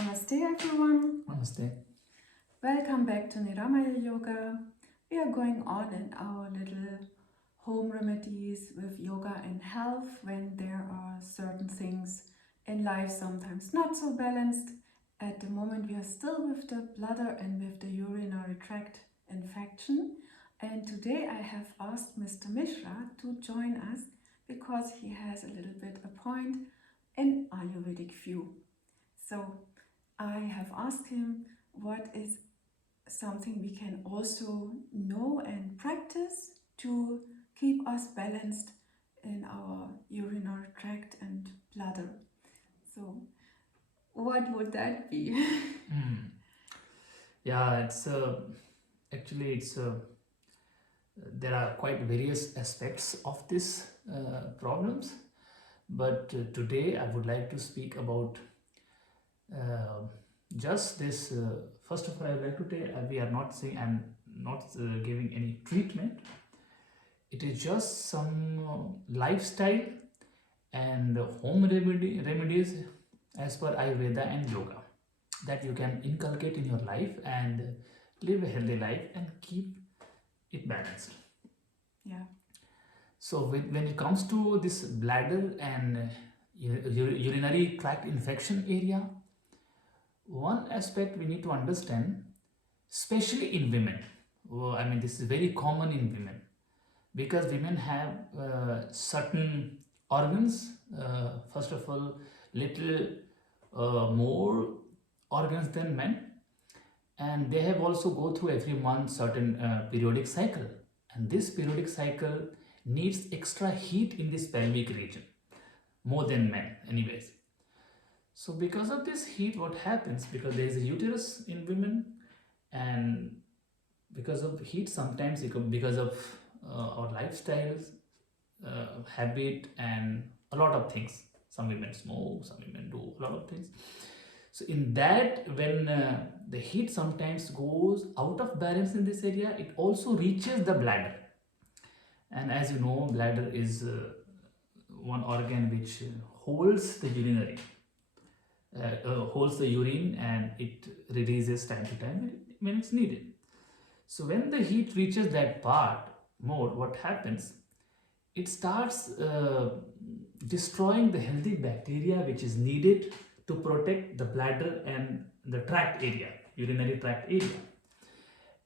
Namaste everyone. Namaste. Welcome back to Niramaya Yoga. We are going on in our little home remedies with yoga and health when there are certain things in life sometimes not so balanced. At the moment we are still with the bladder and with the urinary tract infection. And today I have asked Mr. Mishra to join us because he has a little bit a point in Ayurvedic view. So I have asked him what is something we can also know and practice to keep us balanced in our urinary tract and bladder. So what would that be? Yeah, it's actually there are quite various aspects of this problems, but today I would like to speak about just this. First of all, I would like to tell we are not saying I'm not giving any treatment. It is just some lifestyle and home remedies as per Ayurveda and yoga that you can inculcate in your life and live a healthy life and keep it balanced. Yeah. So when it comes to this bladder and urinary tract infection area, one aspect we need to understand, especially in women. I mean, this is very common in women because women have certain organs. First of all, little more organs than men, and they have also go through every month certain periodic cycle, and this periodic cycle needs extra heat in this pelvic region more than men anyways. So because of this heat, what happens, because there is a uterus in women, and because of heat sometimes because of our lifestyles, habit, and a lot of things. Some women smoke, some women do a lot of things. So in that, when the heat sometimes goes out of balance in this area, it also reaches the bladder. And as you know, bladder is one organ which holds the urinary, holds the urine, and it releases time to time when it's needed. So when the heat reaches that part more, what happens? It starts destroying the healthy bacteria which is needed to protect the bladder and the tract area, urinary tract area.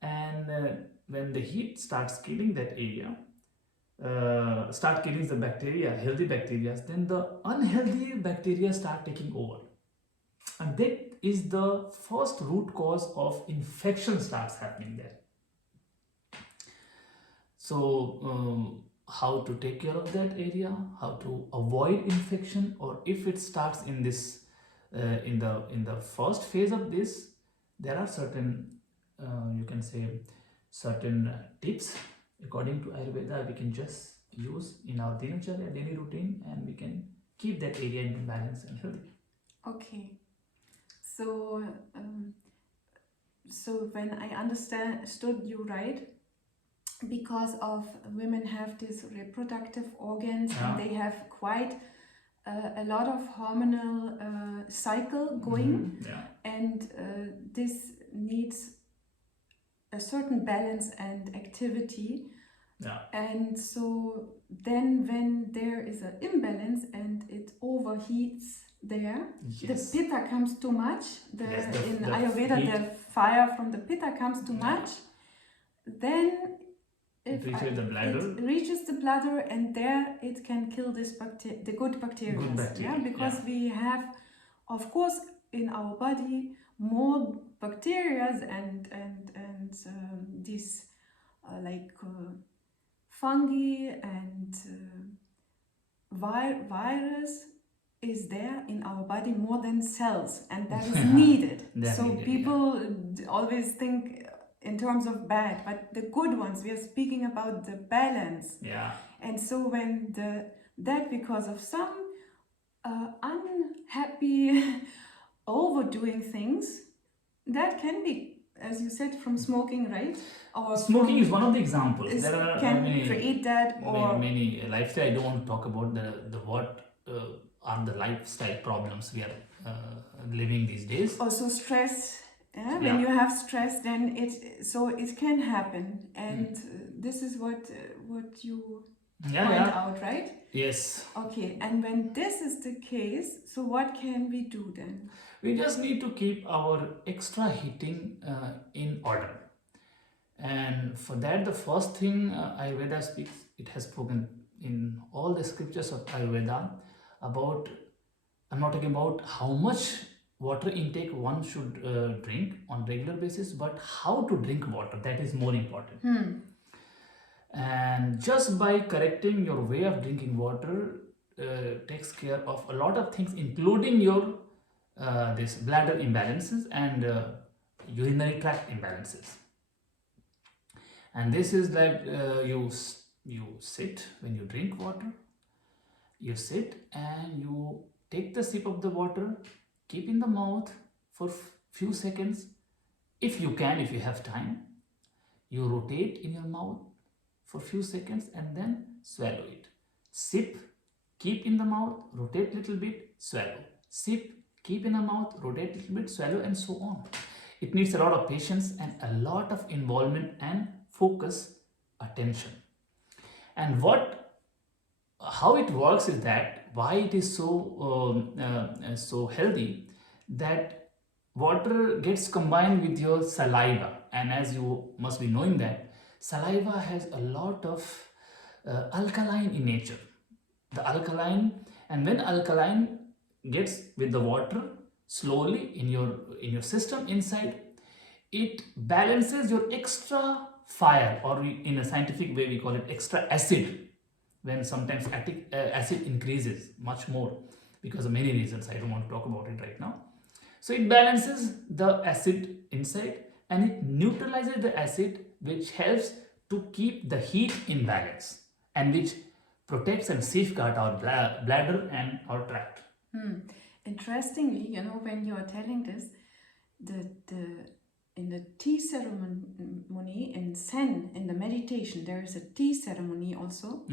And when the heat starts killing that area, start killing the bacteria, healthy bacteria, then the unhealthy bacteria start taking over. And that is the first root cause of infection starts happening there. So how to take care of that area, how to avoid infection, or if it starts in this in the first phase of this, there are certain you can say certain tips according to Ayurveda we can just use in our dinacharya daily routine, and we can keep that area in balance and healthy. Okay. So when I understood you right, because of women have these reproductive organs and they have quite a lot of hormonal cycle going, and this needs a certain balance and activity. And so then when there is an imbalance and it overheats there, the pitta comes too much, in Ayurveda the fire from the pitta comes too much, then it reaches the bladder. It reaches the bladder, and there it can kill this the good bacteria. Because we have, of course, in our body more bacteria and these fungi and virus is there in our body more than cells, and that is needed. People always think in terms of bad, but the good ones, we are speaking about the balance. And so when that because of some unhappy overdoing things, that can be, as you said, from smoking, right? Or smoking is one of the examples. There are many, create that, or many lifestyle. I don't want to talk about the what are the lifestyle problems we are living these days. Also stress. Yeah? Yeah. When you have stress, then it can happen, and this is what you point out, right? Yes. Okay, and when this is the case, so what can we do then? We just need to keep our extra heating in order. And for that, the first thing Ayurveda speaks, it has spoken in all the scriptures of Ayurveda about, I'm not talking about how much water intake one should drink on regular basis, but how to drink water, that is more important. And just by correcting your way of drinking water takes care of a lot of things, including your this bladder imbalances and urinary tract imbalances. And this is like you sit when you drink water. You sit and you take the sip of the water, keep in the mouth for few seconds. If you can, if you have time, you rotate in your mouth for few seconds and then swallow it. Sip, keep in the mouth, rotate little bit, swallow. Sip, keep in the mouth, rotate little bit, swallow, and so on. It needs a lot of patience and a lot of involvement and focus, attention. And how it works is that why it is so healthy, that water gets combined with your saliva, and as you must be knowing that saliva has a lot of alkaline in nature. The alkaline, and when alkaline gets with the water slowly in your system inside, it balances your extra fire, or in a scientific way we call it extra acid, when sometimes acid increases much more because of many reasons. I don't want to talk about it right now. So it balances the acid inside and it neutralizes the acid, which helps to keep the heat in balance and which protects and safeguards our bladder and our tract. Interestingly, when you're telling this, in the tea ceremony in Zen, in the meditation, there is a tea ceremony also.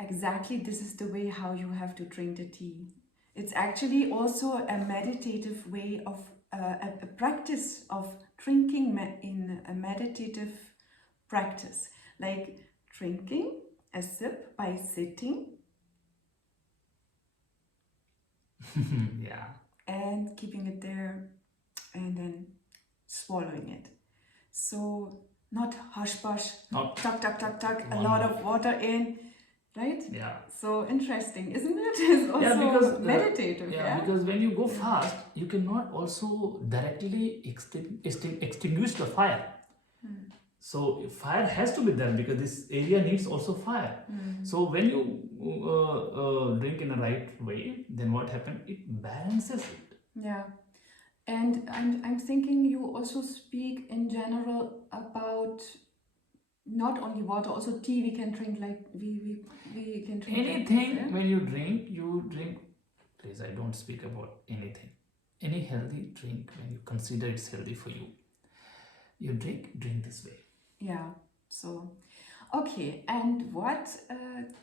Exactly, this is the way how you have to drink the tea. It's actually also a meditative way of a practice of drinking in a meditative practice, like drinking a sip by sitting. Yeah. And keeping it there and then swallowing it. So not hush-push, Not tuck, tuck, tuck, tuck, a one lot more. of water in, right? Yeah. So interesting, isn't it? It's also because meditative, because when you go fast, you cannot also directly extinguish the fire. So fire has to be there because this area needs also fire. So when you drink in the right way, then what happens? It balances it. Yeah. And I'm thinking you also speak in general about not only water, also tea. We can drink like we can drink Anything like this, when you drink. Please, I don't speak about anything. Any healthy drink, when you consider it's healthy for you, you drink this way. Yeah. So, okay. And what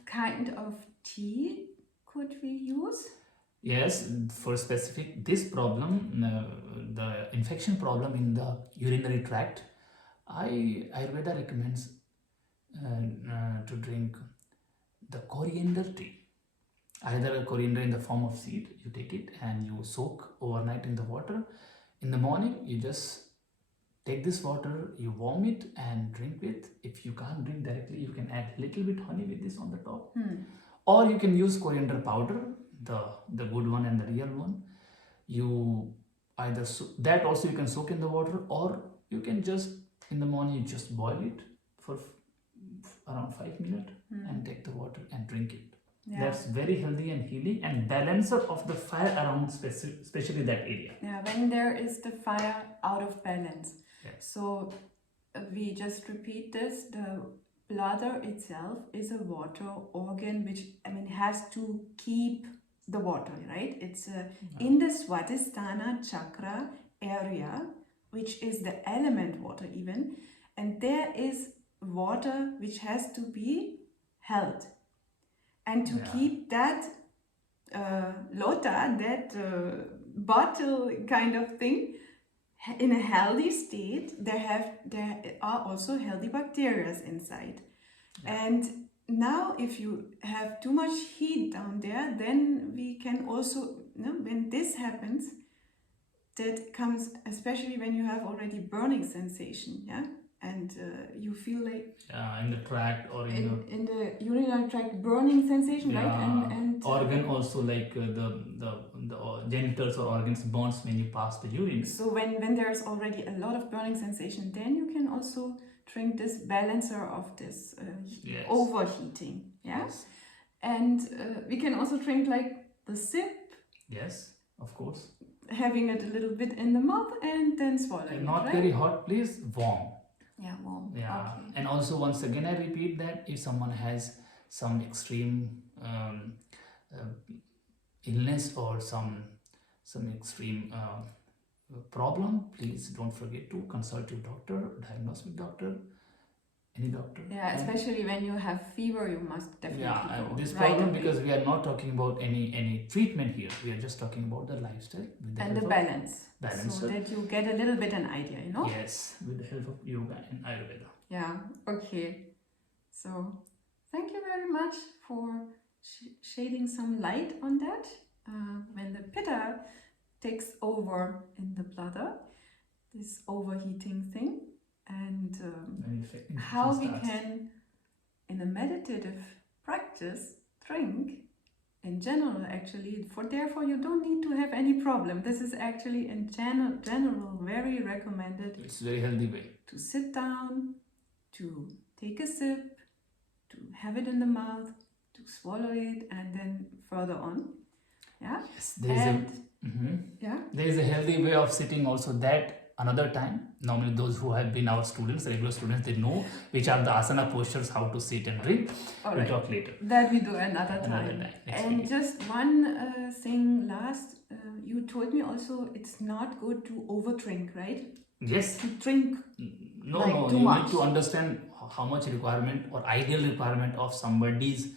kind of tea could we use? Yes, for specific this problem, the infection problem in the urinary tract, Ayurveda recommends to drink the coriander tea. Either a coriander in the form of seed, you take it and you soak overnight in the water. In the morning, you just take this water, you warm it and drink it. If you can't drink directly, you can add little bit honey with this on the top. Or you can use coriander powder, the good one and the real one. You either that also you can soak in the water, or you can just in the morning you just boil it for around 5 minutes and take the water and drink it. That's very healthy and healing and balancer of the fire around especially that area. Yeah, when there is the fire out of balance. So we just repeat this. The bladder itself is a water organ which has to keep the water, right? It's in the Swadhisthana chakra area, which is the element water even, and there is water which has to be held, and to keep that lota, that bottle kind of thing, in a healthy state, there are also healthy bacteria inside. And now if you have too much heat down there, then we can also, when this happens, that comes especially when you have already burning sensation, and you feel like in the tract or in the urinary tract burning sensation, right? And organ also, like the genitals or organs burns when you pass the urine. So when there's already a lot of burning sensation, then you can also drink this balancer of this overheating, Yes. And we can also drink like the sip. Yes, of course. Having it a little bit in the mouth and then swallowing it, Not right? very hot, please. Warm. Yeah, warm. Yeah. Okay. And also, once again, I repeat that if someone has some extreme illness or some extreme problem, please don't forget to consult your doctor, diagnostic doctor, any doctor. Yeah, especially when you have fever, you must definitely go this right problem away. Because we are not talking about any treatment here. We are just talking about the lifestyle with the and the help balance, balance, so that you get a little bit an idea, Yes, with the help of yoga and Ayurveda. Yeah. Okay. So, thank you very much for shading some light on that. When the pitta takes over in the bladder, this overheating thing, and how we can, in a meditative practice, drink in general, actually, therefore you don't need to have any problem. This is actually in general very recommended. It's a very healthy way to sit down, to take a sip, to have it in the mouth, to swallow it, and then further on. Yes, there is a healthy way of sitting also. That another time, normally those who have been our students, regular students, they know which are the asana postures, how to sit and drink. We'll talk later. That we do another time. And just one thing last, you told me also it's not good to overdrink, right? Yes. To drink no, too you much. need to understand how much requirement or ideal requirement of somebody's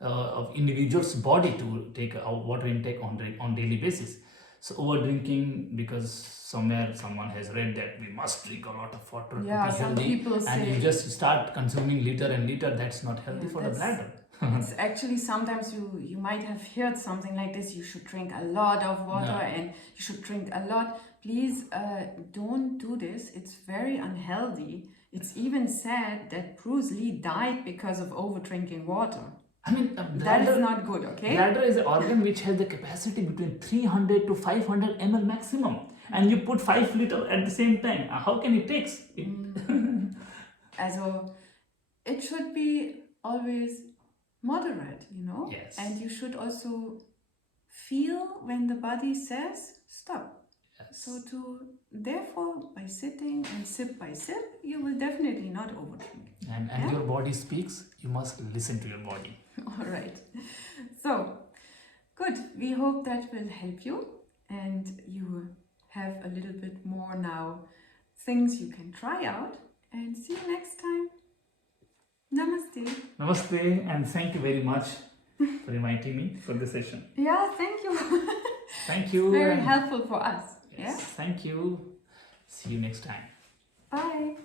of individual's body to take a water intake on daily basis. So over drinking, because somewhere someone has read that we must drink a lot of water to be some healthy, people say, and you just start consuming liter and liter. That's not healthy for the bladder. It's actually, sometimes you might have heard something like this: you should drink a lot of water and you should drink a lot. Please don't do this. It's very unhealthy. It's even said that Bruce Lee died because of over drinking water. I mean, that is not good, okay? Bladder is an organ which has the capacity between 300 to 500 ml maximum, and you put 5 liter at the same time. How can it take it? Also, it should be always moderate, Yes. And you should also feel when the body says stop. Yes. So therefore, by sitting and sip by sip, you will definitely not overdrink. And your body speaks, you must listen to your body. All right. So, good. We hope that will help you, and you have a little bit more now things you can try out, and see you next time. Namaste. Namaste, and thank you very much for inviting me for the session. Yeah, thank you. Thank you. Very helpful for us. Yes, thank you. See you next time. Bye.